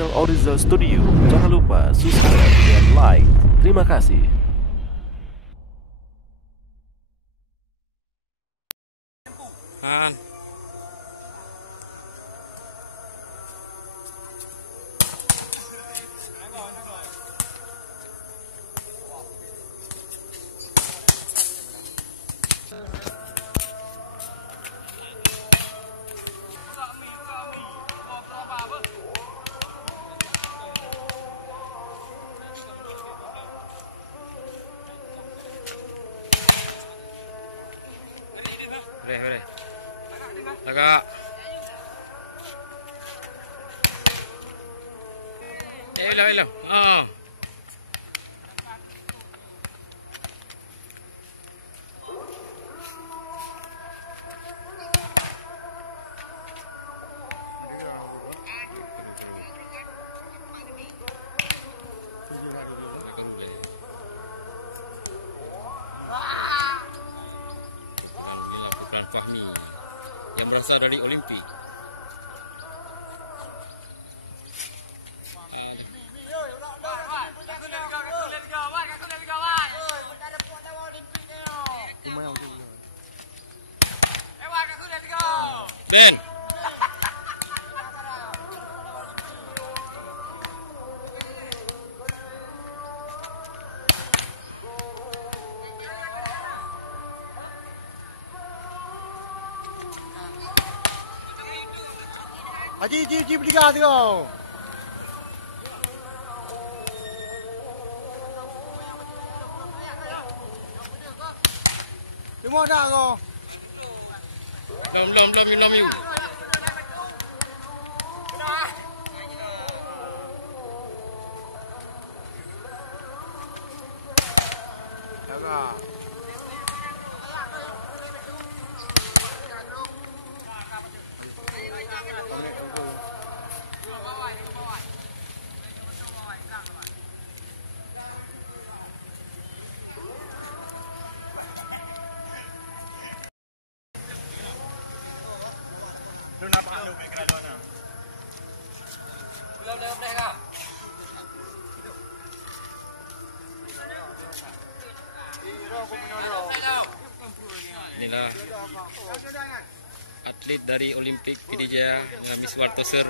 Channel Original Studio. Jangan lupa subscribe dan like. Terima kasih. Boleh. Agak. Hello. Fahmi yang berasal dari Olimpik. Ben. Haji bertiga tu kau. Tengok tak kau? Belum you. Jaga. Lu nampak lu ke kerajaan ah? Belum mereka. Inilah atlet dari Olimpik Pidijaya Miss Wartoser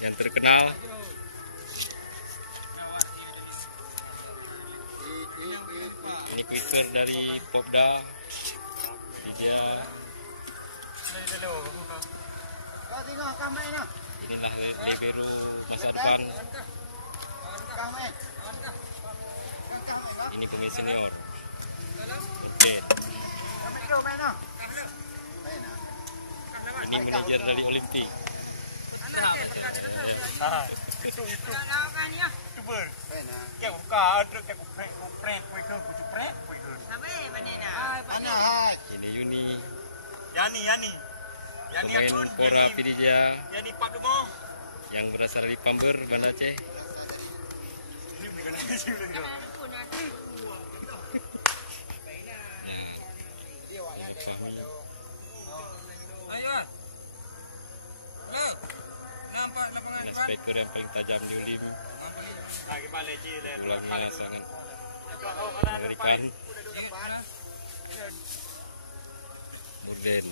yang terkenal. Ini kuiker dari Popda Pidijaya. Inilah libero masa depan. Ini pemain senior. Oke. Ini manajer dari Olimpik. Itu. Youtuber. Kayak buka adruk kayak kupret. Ini Yuni. Yani Pemain Pora Pidijaya Yani Pak Demo. yang berasal dari Pamber, Banda Aceh. Fahmi. Ini striker yang paling tajam di Olim. Ulangnya sangat mengerikan. Murden.